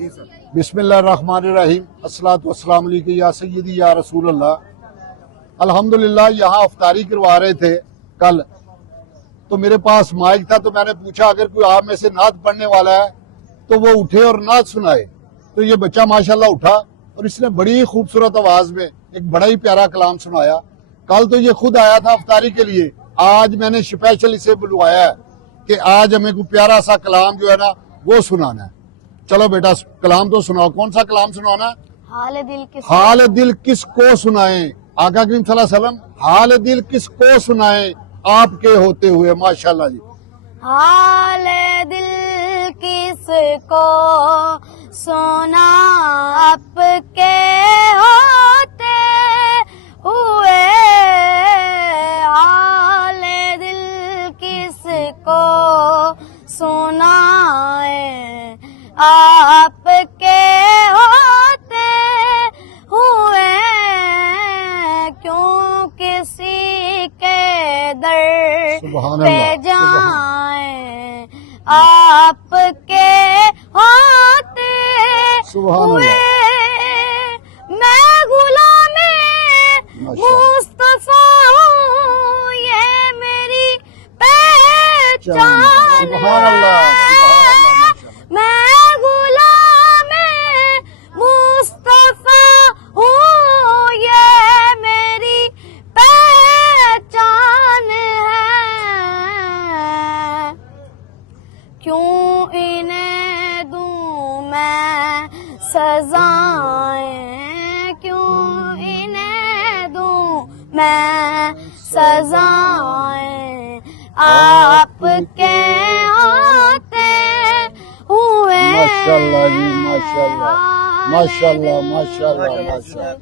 बिस्मिल्लाहिर्रहमानिर्रहीम अस्सलातु वस्सलामु अलैका या सय्यदी या रसूल अल्लाह। अल्हम्दुलिल्लाह यहाँ अफ्तारी करवा रहे थे कल, तो मेरे पास माइक था, तो मैंने पूछा अगर कोई आप में से नात पढ़ने वाला है तो वो उठे और नात सुनाए। तो ये बच्चा माशाल्लाह उठा और इसने बड़ी खूबसूरत आवाज में एक बड़ा ही प्यारा कलाम सुनाया। कल तो ये खुद आया था अफ्तारी के लिए, आज मैंने स्पेशल इसे बुलवाया है कि आज हमें कोई प्यारा सा कलाम जो है ना वो सुनाना है। चलो बेटा कलाम तो सुनाओ, कौन सा कलाम सुनाना है? हाल दिल किसको सुनाए, आका करीम सल्लल्लाहु अलैहि वसल्लम हाल दिल किसको सुनाए आपके होते हुए। माशाल्लाह जी। हाल दिल किसको सुना आपके होते हुए, हाल दिल किसको सुनाए आपके होते हुए, क्यों किसी के दर पे जाए आपके होते हुए। मैं गुलामे मुस्तफा हूँ, ये मेरी पहचान है। मैं गुलामे मुस्तफा हूँ, ये मेरी पहचान है। क्यों इन्हें दूं मैं सजाएं, क्यों इन्हें दूं मैं सजाएं आपके होते हुए। माशाल्लाह जी, माशाल्लाह माशाल्लाह माशाल्लाह माशाल्लाह।